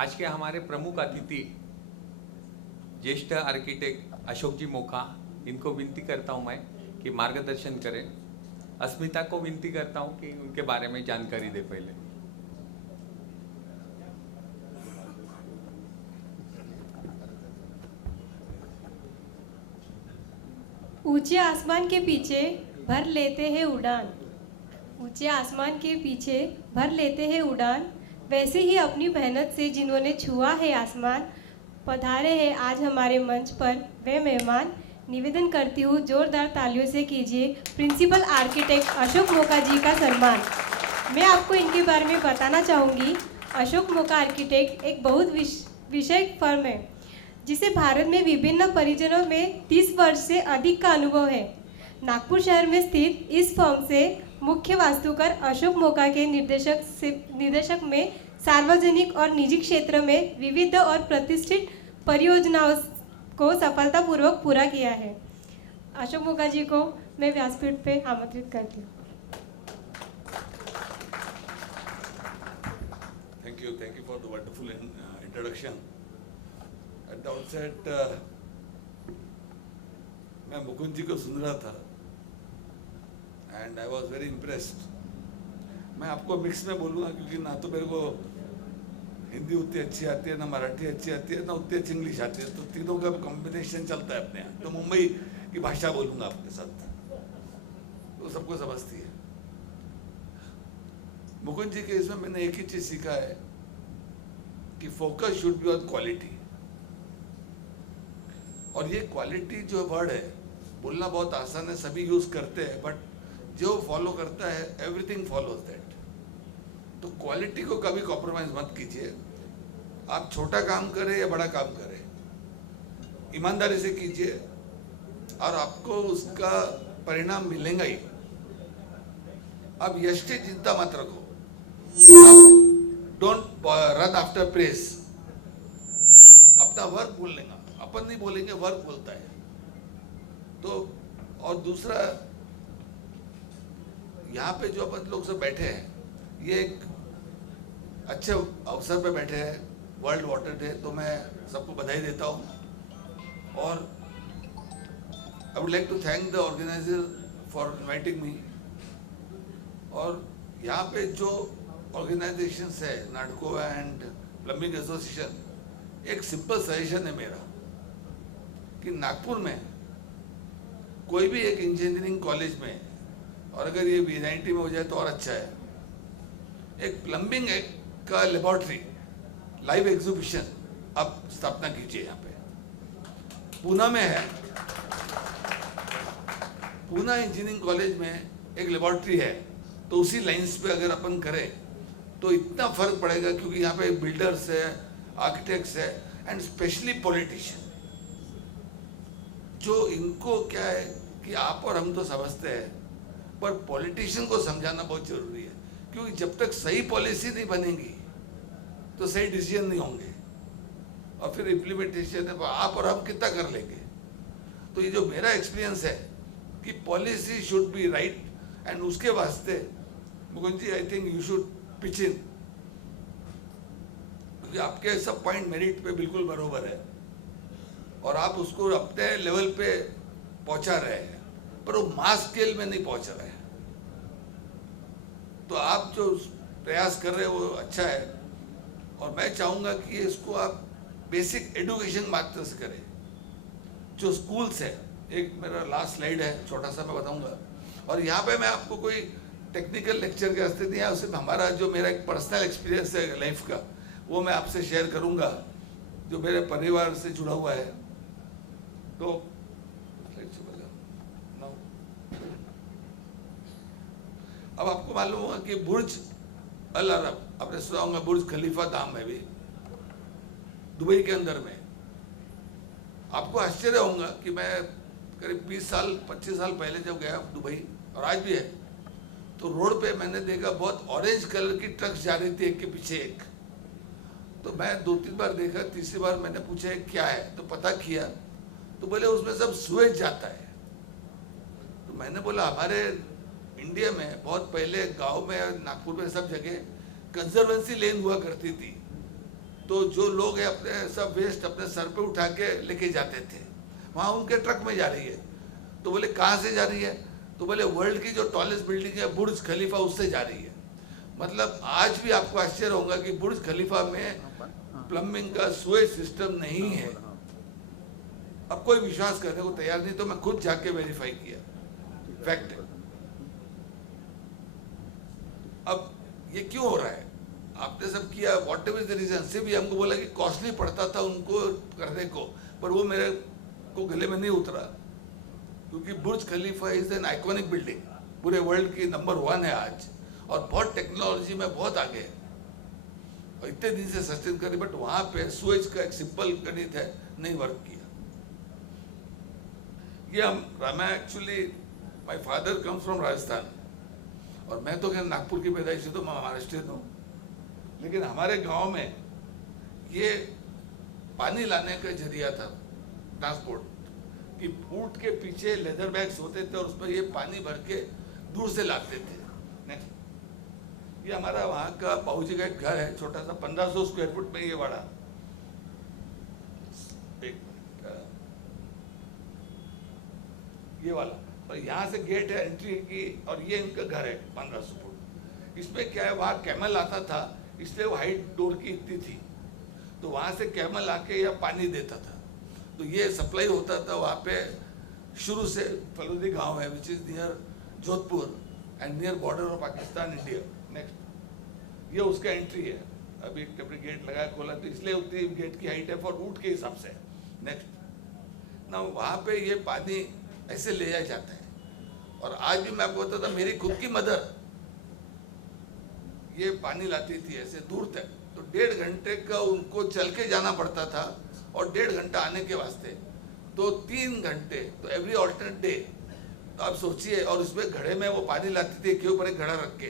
आज के हमारे प्रमुख अतिथि ज्येष्ठ आर्किटेक्ट अशोक जी मोखा, इनको विनती करता हूं मैं कि मार्गदर्शन करें। अस्मिता को विनती करता हूं कि उनके बारे में जानकारी दे पहले। ऊंचे आसमान के पीछे भर लेते हैं उड़ान, ऊंचे आसमान के पीछे भर लेते हैं उड़ान, वैसे ही अपनी मेहनत से जिन्होंने छुआ है आसमान, पधारे हैं आज हमारे मंच पर वे मेहमान। निवेदन करती हूँ जोरदार तालियों से कीजिए प्रिंसिपल आर्किटेक्ट अशोक मोखा जी का सम्मान। मैं आपको इनके बारे में बताना चाहूँगी। अशोक मोखा आर्किटेक्ट एक बहुत विषय फर्म है जिसे भारत में विभिन्न परिजनों में 30 वर्ष से अधिक का अनुभव है। नागपुर शहर में स्थित इस फर्म से मुख्य वास्तुकार अशोक मोखा के निर्देशक में सार्वजनिक और निजी क्षेत्र में विविध और प्रतिष्ठित परियोजनाओं को सफलतापूर्वक पूरा किया है। अशोक मोखा जी को मैं व्यासपीठ पे आमंत्रित करती हूँ। Thank you for the wonderful introduction. At the outset, मैं मुकुंद जी को सुन रहा था and I was very impressed. मैं आपको मिक्स में बोलूँगा क्योंकि ना तो मेरे को हिंदी उतनी अच्छी आती है, ना मराठी अच्छी आती है, ना उतनी अच्छी इंग्लिश आती है, तो तीनों का कॉम्बिनेशन चलता है अपने यहाँ। तो मुंबई की भाषा बोलूँगा आपके साथ, तो सबको समझती है। मुकुंद जी के इसमें मैंने एक ही चीज़ सीखा है कि focus should be on quality. और ये क्वालिटी जो वर्ड है बोलना बहुत आसान है, सभी यूज करते हैं, बट जो फॉलो करता है एवरीथिंग फॉलोज दैट। तो क्वालिटी को कभी कॉम्प्रोमाइज मत कीजिए। आप छोटा काम करें या बड़ा काम करें, ईमानदारी से कीजिए और आपको उसका परिणाम मिलेगा ही। अब यश की चिंता मत रखो, डोंट रन आफ्टर प्रेस। अपना वर्क बोलने का, अपन नहीं बोलेंगे, वर्क बोलता है। तो और दूसरा, यहाँ पे जो अपन लोग सब बैठे हैं, ये एक अच्छे अवसर पे बैठे हैं, वर्ल्ड वाटर डे, तो मैं सबको बधाई देता हूँ। और I would like to thank the organiser for inviting me. और यहाँ पे जो ऑर्गेनाइजेशंस है, नाडको एंड प्लम्बिंग एसोसिएशन, एक सिंपल सजेशन है मेरा कि नागपुर में कोई भी एक इंजीनियरिंग कॉलेज में, और अगर ये V90 में हो जाए तो और अच्छा है, एक प्लम्बिंग का लेबोरेटरी लाइव एग्जीबिशन आप स्थापना कीजिए। यहाँ पे पूना में है, पूना इंजीनियरिंग कॉलेज में एक लेबोरेटरी है, तो उसी लाइंस पे अगर अपन करें तो इतना फर्क पड़ेगा, क्योंकि यहाँ पे बिल्डर्स है, आर्किटेक्ट्स है एंड स्पेशली पॉलिटिशियन, जो इनको क्या है कि आप और हम तो समझते हैं, पर पॉलिटिशियन को समझाना बहुत जरूरी है। क्योंकि जब तक सही पॉलिसी नहीं बनेगी तो सही डिसीजन नहीं होंगे, और फिर इम्प्लीमेंटेशन आप और हम कितना कर लेंगे। तो ये जो मेरा एक्सपीरियंस है कि policy should be right, and उसके वास्ते Mukund ji I think you should pitch in, क्योंकि आपके सब पॉइंट मेरिट पे बिल्कुल बरोबर है और आप उसको अपने लेवल पे पहुंचा रहे हैं, पर वो मास स्केल में नहीं पहुंच रहे हैं। तो आप जो प्रयास कर रहे हो वो अच्छा है, और मैं चाहूँगा कि इसको आप बेसिक एजुकेशन माध्यम से करें। जो स्कूल्स है, एक मेरा लास्ट स्लाइड है, छोटा सा मैं बताऊँगा, और यहाँ पे मैं आपको कोई टेक्निकल लेक्चर के रास्ते नहीं है, सिर्फ हमारा जो मेरा एक पर्सनल एक्सपीरियंस है लाइफ का, वो मैं आपसे शेयर करूँगा, जो मेरे परिवार से जुड़ा हुआ है। तो अब आपको मालूम होगा कि बुर्ज अल अरब, आपने सुना होगा बुर्ज खलीफा दाम है भी दुबई के अंदर में। आपको आश्चर्य होगा कि मैं करीब 20 साल 25 साल पहले जब गया दुबई, और आज भी है, तो रोड पे मैंने देखा बहुत ऑरेंज कलर की ट्रक्स जा रही थी एक के पीछे एक। तो मैं 2-3 बार देखा, तीसरी बार मैंने पूछा क्या है, तो पता किया तो बोले उसमें सब सुएज जाता है। तो मैंने बोला हमारे इंडिया में बहुत पहले गांव में, नागपुर में, सब जगह कंजर्वेंसी लेन हुआ करती थी, तो जो लोग हैं अपने सब वेस्ट अपने सर पे उठा के लेके जाते थे, वहाँ उनके ट्रक में जा रही है। तो बोले कहाँ से जा रही है? तो बोले वर्ल्ड की जो टॉलेस्ट बिल्डिंग है बुर्ज खलीफा, उससे जा रही है। मतलब आज भी आपको आश्चर्य होगा कि बुर्ज खलीफा में प्लम्बिंग का सुएज सिस्टम नहीं है। अब कोई विश्वास करने को तैयार नहीं, तो मैं खुद जाके वेरीफाई किया, फैक्ट है। अब ये क्यों हो रहा है? आपने सब किया, व्हाट एवर द रीजन, सिर्फ ये हमको बोला कि कॉस्टली पड़ता था उनको करने को, पर वो मेरे को गले में नहीं उतरा, क्योंकि बुर्ज खलीफा इज एन आइकॉनिक बिल्डिंग, पूरे वर्ल्ड की नंबर 1 है आज, और बहुत टेक्नोलॉजी में बहुत आगे है और इतने दिन से सस्टेन करी, बट वहां पे सुएज का एक सिंपल गणित है, नहीं वर्क किया। ये हम actually my father comes from Rajasthan, और मैं तो क्या नागपुर की पैदाइश, तो मैं महाराष्ट्रियन हूँ, लेकिन हमारे गांव में ये पानी लाने का जरिया था ट्रांसपोर्ट, कि ऊंट के पीछे लेदर बैग्स होते थे और उसमें ये पानी भर के दूर से लाते थे। नेक्स्ट, ये हमारा वहाँ का बाबूजी का एक घर है, छोटा सा 1500 स्क्वायर फुट में ये वाड़ा, ये वाला, और यहाँ से गेट है एंट्री की, और ये इनका घर है 1500 फुट। इसमें क्या है, वहाँ कैमल आता था, इसलिए वो हाइट डोर की इतनी थी, तो वहाँ से कैमल आके या पानी देता था, तो ये सप्लाई होता था वहाँ पे शुरू से। फलूदी गांव है which is near Jodhpur and near border of Pakistan India. Next, ये उसका एंट्री है, अभी गेट लगाया खोला, तो इसलिए उतनी गेट की हाइट है फॉर रूट के हिसाब से। नेक्स्ट ना, वहाँ पे ये पानी ऐसे ले जाया जाता है, और आज भी मैं आपको बताता, मेरी खुद की मदर ये पानी लाती थी ऐसे दूर तक, तो 1.5 घंटे का उनको चल के जाना पड़ता था, और 1.5 घंटा आने के वास्ते, तो 3 घंटे, तो एवरी ऑल्टरनेट डे। तो आप सोचिए, और उसमें घड़े में वो पानी लाती थी, के ऊपर एक घड़ा रख के।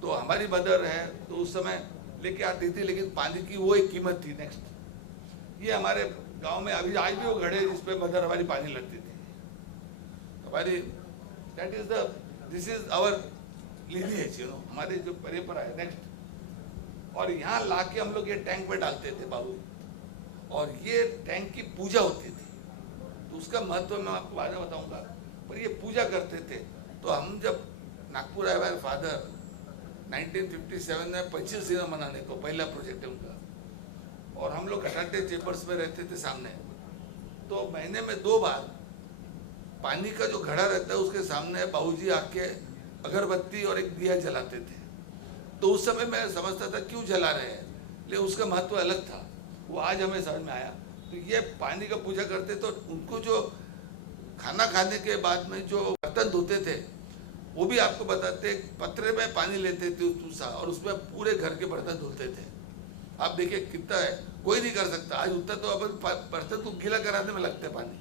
तो हमारी मदर है तो उस समय लेके आती थी, लेकिन पानी की वो एक कीमत थी। नेक्स्ट, ये हमारे गांव में अभी आज भी वो घड़े जिसपे मदर हमारी पानी लाती थी हमारी, that is the, this is our lineage, you know, हमारी जो परंपरा है। नेक्स्ट, और यहाँ लाके हम लोग ये टैंक में डालते थे बाबू, और ये टैंक की पूजा होती थी, तो उसका महत्व मैं आपको बाद में बताऊंगा, पर ये पूजा करते थे। तो हम जब नागपुर आए, हमारे फादर 1957 में 25 दिनों मनाने को, पहला प्रोजेक्ट है उनका, और हम लोग घटाटे चेम्बर्स में रहते थे सामने, तो महीने में 2 बार पानी का जो घड़ा रहता है उसके सामने बाबूजी आके अगरबत्ती और एक दिया जलाते थे। तो उस समय मैं समझता था क्यों जला रहे हैं, लेकिन उसका महत्व अलग था, वो आज हमें समझ में आया। तो ये पानी का पूजा करते, तो उनको जो खाना खाने के बाद में जो बर्तन धोते थे, वो भी आपको बताते, पत्रे में पानी लेते थे तुसा, और उसमें पूरे घर के बर्तन धुलते थे। आप देखिए कितना है, कोई नहीं कर सकता आज उतना, तो अपन बर्तन को गीला कराने में लगते पानी,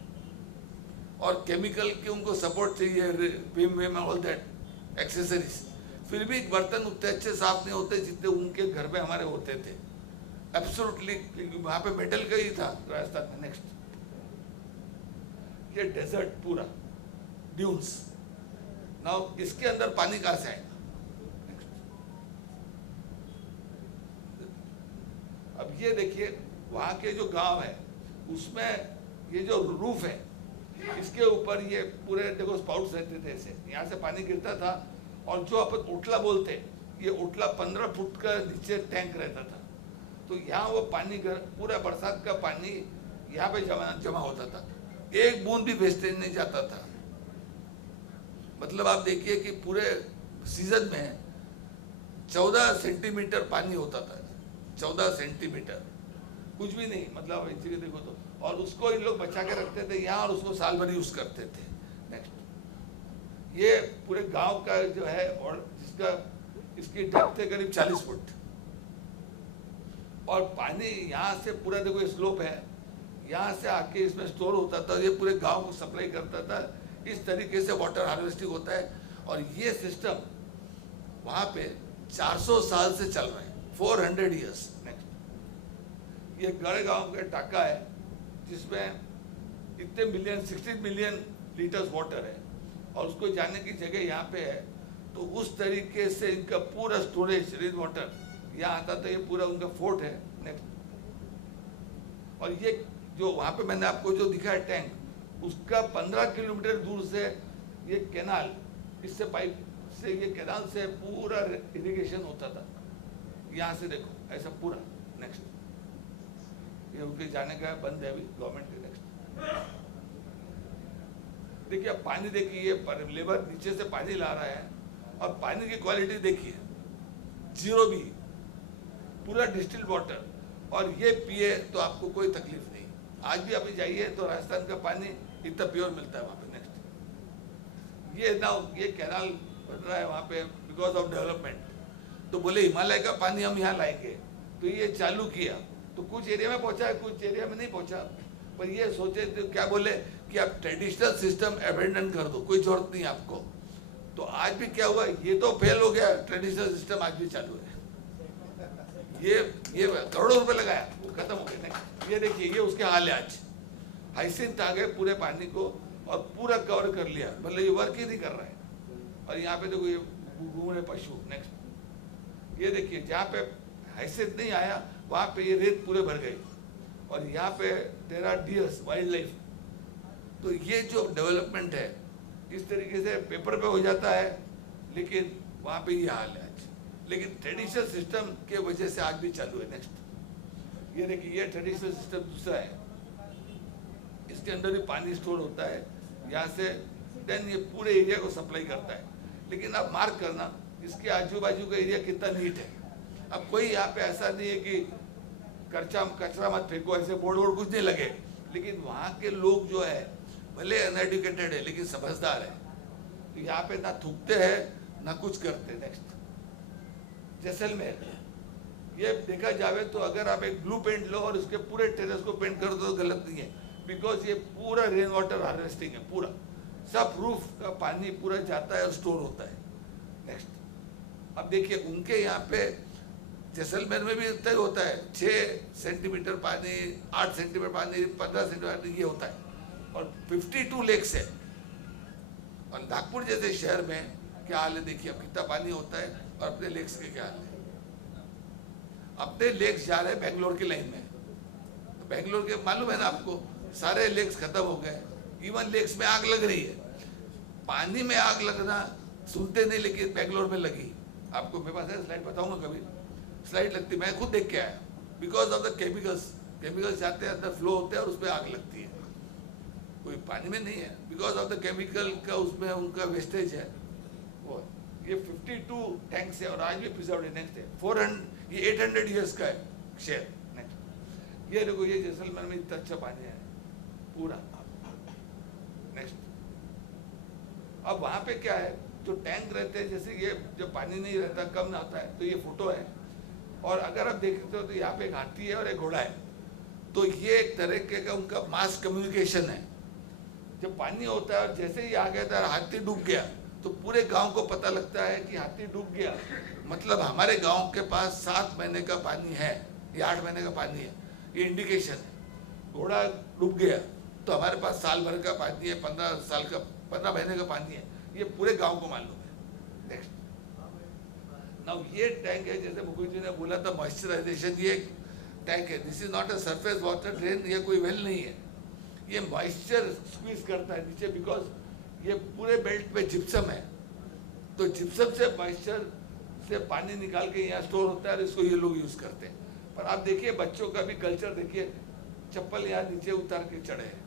और केमिकल के उनको सपोर्ट चाहिए, Vim Vim all that accessories, फिर भी बर्तन उतने अच्छे साफ नहीं होते जितने उनके घर में हमारे होते थे। एब्सोल्युटली, वहाँ पे मेटल का ही था राजस्थान में। नेक्स्ट, ये डेजर्ट पूरा ड्यून्स, नाउ इसके अंदर पानी कहाँ से आएगा? अब ये देखिए, वहाँ के जो गांव है उसमें ये जो रूफ है, इसके ऊपर ये पूरे देखो स्पाउट्स रहते थे ऐसे, यहाँ से पानी गिरता था, और जो अपन ओटला बोलते, ये ओटला 15 फुट का नीचे टैंक रहता था, तो यहाँ वो पानी पूरा बरसात का पानी यहाँ पे जमा होता था, एक बूंद भी वेस्टेज नहीं जाता था। मतलब आप देखिए कि पूरे सीजन में 14 सेंटीमीटर पानी होता था, 14 सेंटीमीटर, कुछ भी नहीं, मतलब ऐसे देखो तो, और उसको इन लोग बचा के रखते थे यहाँ, और उसको साल भर यूज करते थे। नेक्स्ट, ये पूरे गांव का जो है, और जिसका इसकी डेप्थ है करीब 40 फुट, और पानी यहाँ से पूरा देखो स्लोप है, यहाँ से आके इसमें स्टोर होता था, ये पूरे गांव को सप्लाई करता था। इस तरीके से वाटर हार्वेस्टिंग होता है, और ये सिस्टम वहाँ पे 400 साल से चल रहे हैं, 400 ईयर्स। नेक्स्ट, ये गढ़ गांव का टाका है जिसमें इतने मिलियन 16 मिलियन लीटर्स वाटर है, और उसको जाने की जगह यहाँ पे है। तो उस तरीके से इनका पूरा स्टोरेज रेन वाटर यहाँ आता तो ये पूरा उनका फोर्ट है। नेक्स्ट, और ये जो वहाँ पे मैंने आपको जो दिखाया टैंक, उसका 15 किलोमीटर दूर से ये कैनाल, इससे पाइप से ये कैनाल से पूरा इरिगेशन होता था। यहाँ से देखो ऐसा पूरा। नेक्स्ट, ये उनके जाने का बंद है अभी गवर्नमेंट के। नेक्स्ट देखिए, अब पानी देखिए, ये लेबर नीचे से पानी ला रहा है और पानी की क्वालिटी देखिए, 0 भी, पूरा डिस्टिल्ड वाटर। और ये पिए तो आपको कोई तकलीफ नहीं। आज भी अभी जाइए तो राजस्थान का पानी इतना प्योर मिलता है वहाँ पे। नेक्स्ट, ये कैनाल बन रहा है वहाँ पे बिकॉज ऑफ डेवलपमेंट। तो बोले हिमालय का पानी हम यहाँ लाएंगे, तो ये चालू किया, तो कुछ एरिया में पहुंचा है, कुछ एरिया में नहीं पहुंचा। पर ये सोचे तो क्या बोले कि आप ट्रेडिशनल सिस्टम अबेंडन कर दो, कोई जरूरत नहीं आपको। तो आज भी क्या हुआ, ये तो फेल हो गया, ट्रेडिशनल सिस्टम आज भी चालू है। ये करोड़ों रुपए लगाया, वो खत्म हो गया। ये देखिए, ये उसके हाल है आज। हाइसिंथ आ गए पूरे पानी को और पूरा कवर कर लिया, मतलब ये वर्क ही नहीं कर रहा है। और यहाँ पे देखो ये घूम रहे पशु। नेक्स्ट, ये देखिए, जहाँ पे हाइसिंथ नहीं आया वहाँ पे ये रेत पूरे भर गई, और यहाँ पे there are deers, wildlife. तो ये जो डेवलपमेंट है, इस तरीके से पेपर पे हो जाता है, लेकिन वहाँ पे ये हाल है आज। लेकिन ट्रेडिशनल सिस्टम के वजह से आज भी चालू है। नेक्स्ट, ये देखिए, ये ट्रेडिशनल सिस्टम दूसरा है, इसके अंदर भी पानी स्टोर होता है यहाँ से, देन ये पूरे एरिया को सप्लाई करता है। लेकिन आप मार्क करना, इसके आजू बाजू का एरिया कितना नीट है। अब कोई यहाँ पे ऐसा नहीं है कि कचरा मत फेंको, ऐसे बोर्ड वोर्ड कुछ नहीं लगे। लेकिन वहाँ के लोग जो है, भले अनएडुकेटेड है लेकिन समझदार है, तो यहाँ पे ना थूकते हैं ना कुछ करते। नेक्स्ट, जैसलमेर, ये देखा जावे तो अगर आप एक ब्लू पेंट लो और उसके पूरे टेरेस को पेंट कर दो तो गलत नहीं है, बिकॉज ये पूरा रेन वाटर हार्वेस्टिंग है। पूरा सब रूफ का पानी पूरा जाता है और स्टोर होता है। नेक्स्ट, अब देखिए, उनके यहाँ पे जैसलमेर में भी इतना ही होता है, 6 सेंटीमीटर पानी, 8 सेंटीमीटर पानी, 15 सेंटीमीटर पानी, ये होता है। और 52 लेक्स है। और नागपुर जैसे शहर में क्या हाल है देखिए, अब कितना पानी होता है और अपने लेक्स के क्या हाल है। अपने लेक्स जा रहे हैं बेंगलोर की लाइन में, तो बेंगलोर के मालूम है ना आपको, सारे लेक्स खत्म हो गए। इवन लेक्स में आग लग रही है। पानी में आग लगना सुनते नहीं, लेकिन बेंगलोर में लगी। आपको मेरे पास है स्लाइड, बताऊंगा कभी, स्लाइड लगती, मैं खुद देख के आया। बिकॉज ऑफ द केमिकल्स जाते हैं अंदर, फ्लो होते हैं और उस पर आग लगती है। कोई पानी में नहीं है, बिकॉज ऑफ द केमिकल का उसमें उनका वेस्टेज है वो। ये 52 टैंक्स है और आज भी प्रिजर्व्ड है। नेक्स्ट है 400, ये 800 ईयर्स का है शेयर। नेक्स्ट, ये देखो, ये जैसलमेर में इतना अच्छा पानी है पूरा। नेक्स्ट, अब वहाँ पे क्या है, जो टैंक रहते हैं, जैसे ये जब पानी नहीं रहता, कम ना होता है, तो ये फोटो है। और अगर आप देखते हो तो यहाँ पे एक हाथी है और एक घोड़ा है। तो ये एक तरीके का उनका मास कम्युनिकेशन है। जब पानी होता है और जैसे ही आ गया था, हाथी डूब गया, तो पूरे गांव को पता लगता है कि हाथी डूब गया, मतलब हमारे गांव के पास 7 महीने का पानी है या 8 महीने का पानी है, ये इंडिकेशन है। घोड़ा डूब गया तो हमारे पास साल भर का पानी है, 15 महीने का पानी है, ये पूरे गांव को मालूम है। नेक्स्ट, नाउ ये टैंक है, जैसे मुकुल जी ने बोला था मॉइस्चराइजेशन, ये टैंक है। This is not a surface water drain, ये कोई वेल नहीं है। ये मॉइस्चर स्क्वीज करता है नीचे, बिकॉज ये पूरे बेल्ट में जिप्सम है, तो जिप्सम से मॉइस्चर से पानी निकाल के यहाँ स्टोर होता है और इसको ये लोग यूज करते हैं। पर आप देखिए, बच्चों का भी कल्चर देखिए, चप्पल यहाँ नीचे उतार के चढ़े हैं,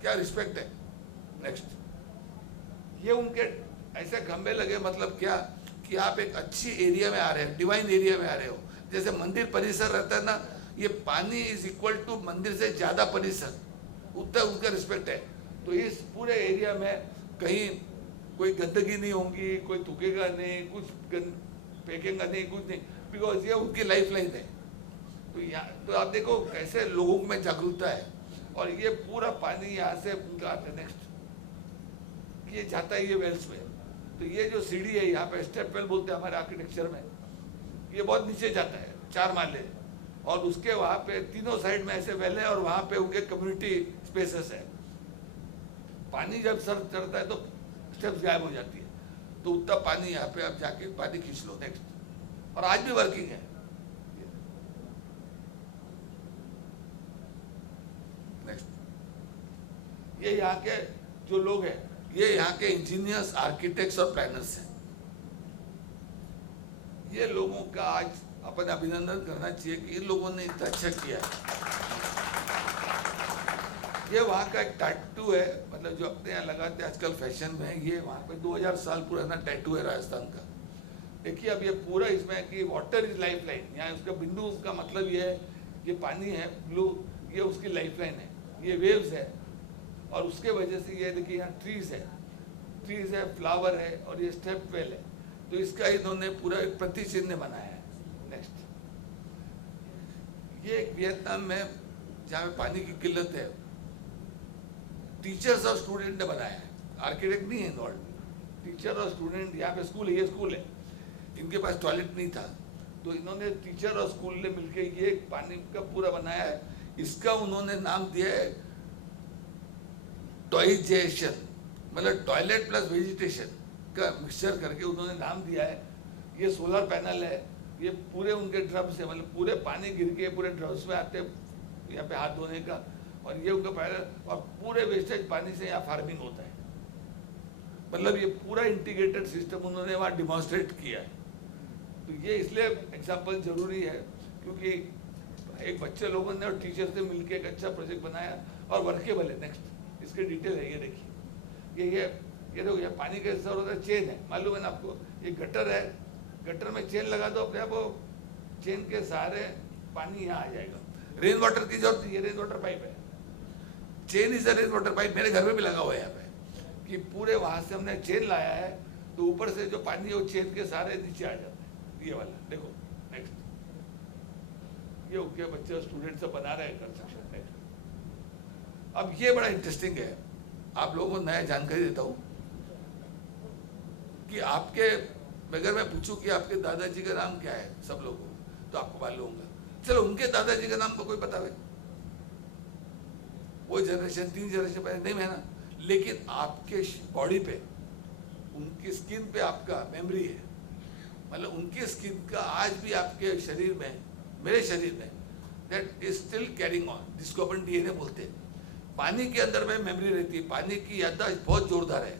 क्या रिस्पेक्ट है। नेक्स्ट, ये उनके ऐसे खंबे लगे, मतलब क्या कि आप एक अच्छी एरिया में आ रहे हैं, डिवाइन एरिया में आ रहे हो। जैसे मंदिर परिसर रहता है ना, ये पानी इज इक्वल टू मंदिर से ज्यादा परिसर, उतना उनका रिस्पेक्ट है। तो इस पूरे एरिया में कहीं कोई गंदगी नहीं होगी, कोई थूकेगा नहीं, कुछ फेंकेगा नहीं, कुछ नहीं, बिकॉज ये उनकी लाइफ लाइन है। तो यहाँ तो आप देखो कैसे लोगों में जागरूकता है। और ये पूरा पानी यहाँ से उनका आता है। नेक्स्ट, ये जाता है ये वेल्स में। तो ये जो सीढ़ी है, यहाँ पे स्टेप वेल बोलते हैं हमारे आर्किटेक्चर में, ये बहुत नीचे जाता है, 4 माले, और उसके वहाँ पे तीनों साइड में ऐसे वेल है और वहाँ पे उनके कम्युनिटी स्पेसेस है। पानी जब सर चढ़ता है तो स्टेप्स गायब हो जाती है, तो उतना पानी यहाँ पे आप जाके पानी खींच लो। नेक्स्ट, और आज भी वर्किंग है, ये यहाँ के जो लोग हैं, ये यहाँ के इंजीनियर्स, आर्किटेक्ट्स और प्लानर्स हैं। ये लोगों का आज अपन अभिनंदन करना चाहिए कि इन लोगों ने इतना अच्छा किया है। ये वहाँ का एक टैटू है, मतलब जो अपने यहाँ लगाते हैं आजकल फैशन में, ये वहाँ पे 2000 साल पुराना टैटू है राजस्थान का। देखिए अब ये पूरा इसमें है कि वाटर इज लाइफ लाइन, यहाँ उसका बिंदु का मतलब ये है, ये पानी है ब्लू, ये उसकी लाइफ लाइन है, ये वेव्स है, और उसके वजह से ये देखिए यहाँ ट्रीज है, फ्लावर है, और ये स्टेप वेल है। तो इसका इन्होंने पूरा एक प्रतिचिन्ह बनाया है। नेक्स्ट, ये एक वियतनाम में जहाँ पे पानी की किल्लत है, टीचर्स और स्टूडेंट ने बनाया है, आर्किटेक्ट नहीं है इन्वॉल्व। टीचर और स्टूडेंट, यहाँ पे स्कूल है, ये स्कूल है, इनके पास टॉयलेट नहीं था, तो इन्होंने टीचर और स्कूल ने मिलके ये पानी का पूरा बनाया है। इसका उन्होंने नाम दिया है टॉयजेशन, मतलब टॉयलेट प्लस वेजिटेशन का मिक्सचर करके उन्होंने नाम दिया है। ये सोलर पैनल है, ये पूरे उनके ड्रम्स है, मतलब पूरे पानी गिर के पूरे ड्रम्स में आते हैं यहाँ पे हाथ धोने का, और ये उनका पैनल, और पूरे वेस्टेज पानी से यहाँ फार्मिंग होता है। मतलब ये पूरा इंटीग्रेटेड सिस्टम उन्होंने वहाँ डिमॉन्स्ट्रेट किया है। तो ये इसलिए एग्जाम्पल जरूरी है क्योंकि एक बच्चे लोगों ने और टीचर्स ने मिलकर एक अच्छा प्रोजेक्ट बनाया और वर्केबल है। नेक्स्ट, इसके डिटेल है, ये देखिए, ये देखो, ये पानी का हिस्सा होता है, चेन है, मालूम है ना आपको, ये गटर है, गटर में चेन लगा दो अपने आप, चेन के सहारे पानी यहाँ आ जाएगा। रेन वाटर की जरूरत नहीं है, रेन वाटर पाइप है, chain is a rain water pipe, मेरे घर में भी लगा हुआ है यहाँ पे, कि पूरे वहां से हमने चेन लाया है, तो ऊपर से जो पानी है वो चेन के सहारे नीचे आ जाता है। ये वाला देखो, नेक्स्ट, ये उनके बच्चे स्टूडेंट सब बना रहे हैं कंस्ट्रक्शन में। अब ये बड़ा इंटरेस्टिंग है, आप लोगों को नया जानकारी देता हूँ कि आपके, अगर मैं पूछूं कि आपके दादाजी का नाम क्या है सब लोगों को, तो आपको मालूम होगा। चलो उनके दादाजी का नाम को कोई बतावे, वो जनरेशन 3 जनरेशन पहले नहीं है ना, लेकिन आपके बॉडी पे, उनकी स्किन पे आपका मेमोरी है, मतलब उनकी स्किन का आज भी आपके शरीर में, मेरे शरीर में, that is still carrying on, जिसको अपन डीएनए बोलते हैं। पानी के अंदर में मेमोरी रहती है, पानी की याददाश्त बहुत जोरदार है,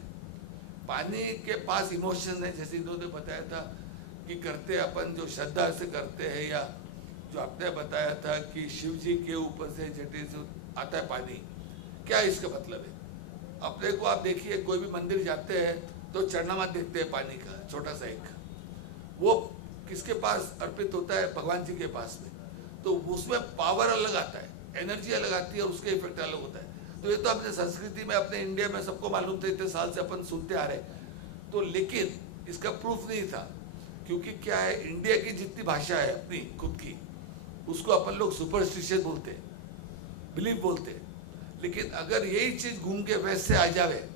पानी के पास इमोशन है, जैसे इन्होंने बताया था कि करते अपन जो श्रद्धा से करते हैं, या जो आपने बताया था कि शिव जी के ऊपर से जटे से आता है पानी, क्या इसका मतलब है? अपने को आप देखिए, कोई भी मंदिर जाते हैं तो चरणामत देखते हैं पानी का, छोटा सा एक, वो किसके पास अर्पित होता है? भगवान जी के पास में, तो उसमें पावर अलग आता है, एनर्जी अलग आती है और उसका इफेक्ट अलग होता है। तो ये तो अपने संस्कृति में, अपने इंडिया में सबको मालूम था, इतने साल से अपन सुनते आ रहे, तो लेकिन इसका प्रूफ नहीं था, क्योंकि क्या है, इंडिया की जितनी भाषा है अपनी खुद की, उसको अपन लोग सुपरस्टिशियस बोलते हैं, बिलीव बोलते हैं, लेकिन अगर यही चीज घूम के वैसे आ जावे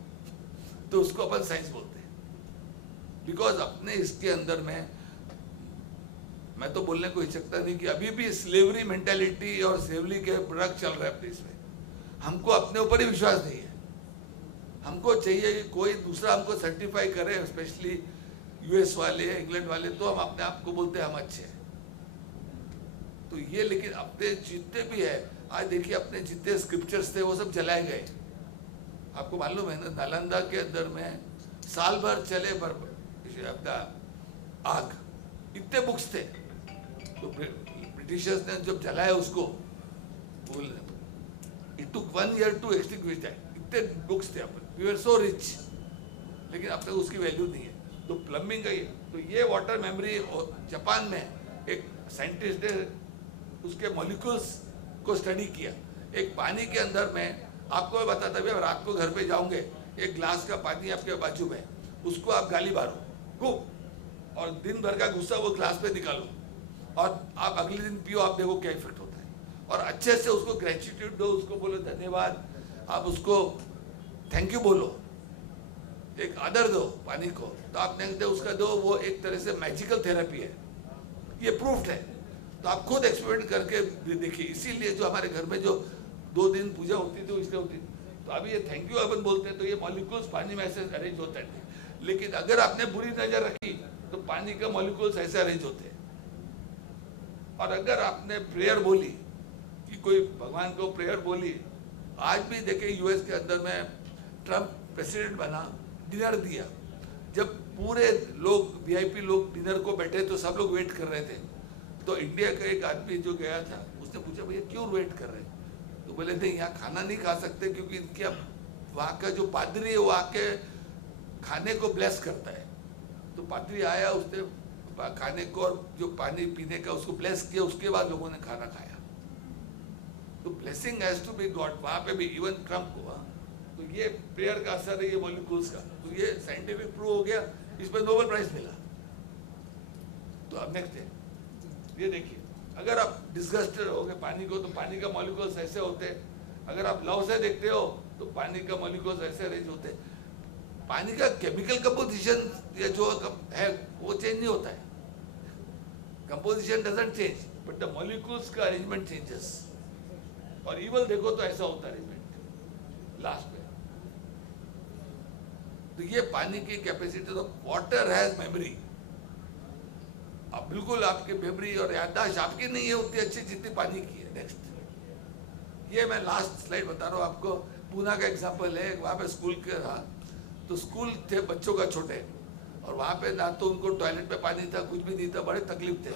तो उसको अपन साइंस बोलते हैं। बिकॉज अपने इसके अंदर में, मैं तो बोलने को हिचकता नहीं कि अभी भी स्लेवरी मेंटालिटी और स्लेवरी के प्रोडक्ट चल रहे हैं अपने इसमें। हमको अपने ऊपर ही विश्वास नहीं है, हमको चाहिए कि कोई दूसरा हमको सर्टिफाई करे, स्पेशली यूएस वाले, इंग्लैंड वाले, तो हम अपने आप को बोलते हैं हम अच्छे हैं। तो ये, लेकिन अपने जितने भी है, आज देखिए अपने जितने स्क्रिप्चर्स थे वो सब जलाए गए। आपको मालूम है ना, नालंदा के अंदर में साल भर चले अपना आग, इतने बुक्स थे, तो ब्रिटिशर्स ने जब जलाया उसको, it took 1 year to extinguish that, इतने बुक्स थे अपन, वी वर सो रिच, लेकिन अब तक उसकी वैल्यू नहीं है। तो प्लम्बिंग का ये वाटर मेमोरी, जापान में एक साइंटिस्ट ने उसके मॉलिक्यूल्स को स्टडी किया। एक पानी के अंदर में, आपको मैं बताता भी, रात को घर पे जाओगे, एक ग्लास का पानी आपके बाजू में, उसको आप गाली मारो खूब, और दिन भर का गुस्सा वो ग्लास पे निकालो, और आप अगले दिन पियो, आप देखो क्या इफेक्ट होता है। और अच्छे से उसको ग्रेटिट्यूड दो, उसको बोलो धन्यवाद, आप उसको थैंक यू बोलो, एक आदर दो पानी को, तो आप देखते उसका दो, वो एक तरह से मैजिकल थेरेपी है, ये प्रूफ्ड है। तो आप खुद एक्सपेरिमेंट करके देखिए। इसीलिए जो हमारे घर में जो 2 दिन पूजा होती थी, इसलिए होती, तो अभी ये थैंक यू अपन बोलते हैं, तो ये मॉलिक्यूल्स पानी में ऐसे अरेंज होता है। लेकिन अगर आपने बुरी नजर रखी तो पानी के मॉलिक्यूल्स ऐसे अरेंज होते हैं। और अगर आपने प्रेयर बोली, कि कोई भगवान को प्रेयर बोली, आज भी देखे यूएस के अंदर में ट्रम्प प्रेसिडेंट बना, डिनर दिया। जब पूरे लोग वीआईपी लोग डिनर को बैठे तो सब लोग वेट कर रहे थे। तो इंडिया का एक आदमी जो गया था उसने पूछा भैया क्यों वेट कर रहे हैं? तो बोले थे यहाँ खाना नहीं खा सकते क्योंकि इनके वहाँ का जो पादरी है वो आके खाने को ब्लेस करता है। तो पादरी आया, उसने खाने को और जो पानी पीने का उसको ब्लेस किया, उसके बाद लोगों ने खाना खाया। तो blessing has to be God. वहाँ पे भी इवन ट्रम्प हुआ। तो ये प्रेयर का असर है, ये मॉलिक्यूल्स का। तो ये साइंटिफिक प्रूव हो गया, इसमें नोबेल प्राइज मिला। तो अब नेक्स्ट है, ये देखिए, अगर आप डिस्गस्टेड हो गए पानी को तो पानी का मॉलिक्यूल्स ऐसे होते हैं। अगर आप लव से देखते हो तो पानी का मॉलिक्यूल्स ऐसे अरेंज होते हैं। पानी का केमिकल कंपोजिशन या जो है वो चेंज नहीं होता है, composition doesn't change, but the molecules का अरेंजमेंट चेंजेस। और इवल देखो तो ऐसा होता है अरेंजमेंट लास्ट में। तो ये पानी की कैपेसिटी, तो वाटर हैज मेमोरी। अब बिल्कुल आपकी मेमोरी और याददाश्त आपकी नहीं है उतनी अच्छी जितनी पानी की है। नेक्स्ट, ये मैं लास्ट स्लाइड बता रहा हूँ आपको। पूना का एग्जांपल है, वहाँ पे स्कूल के था, तो स्कूल थे बच्चों का छोटे, और वहाँ पे ना तो उनको टॉयलेट पे पानी था, कुछ भी नहीं था, बड़े तकलीफ थे।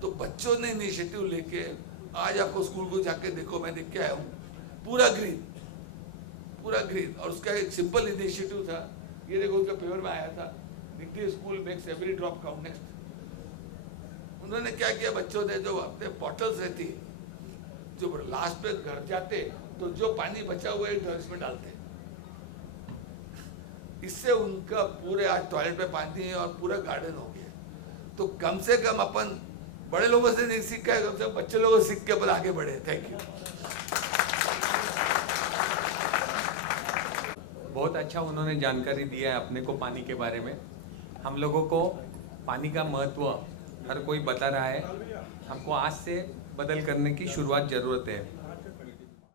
तो बच्चों ने इनिशिएटिव लेके, आज आपको स्कूल को जाके देखो, मैं देख के आया हूँ, पूरा ग्रीन, पूरा ग्रीन। और उसका एक सिंपल इनिशिएटिव था, ये देखो उनका पेपर में आया था, degree school makes every drop count. Next, उन्होंने क्या किया, बच्चों ने जो अपने बॉटल्स रहती, जो लास्ट पे घर जाते तो जो पानी बचा हुआ है ड्रम्स में डालते। इससे उनका पूरे आज टॉयलेट में पानी है और पूरा गार्डन हो गया। तो कम से कम अपन बड़े लोगों से नहीं सीखा है, कम से कम बच्चे लोगों से सीख के अपन आगे बढ़े। Thank you. बहुत अच्छा उन्होंने जानकारी दिया है अपने को पानी के बारे में। हम लोगों को पानी का महत्व हर कोई बता रहा है, हमको आज से बदल करने की शुरुआत जरूरत है।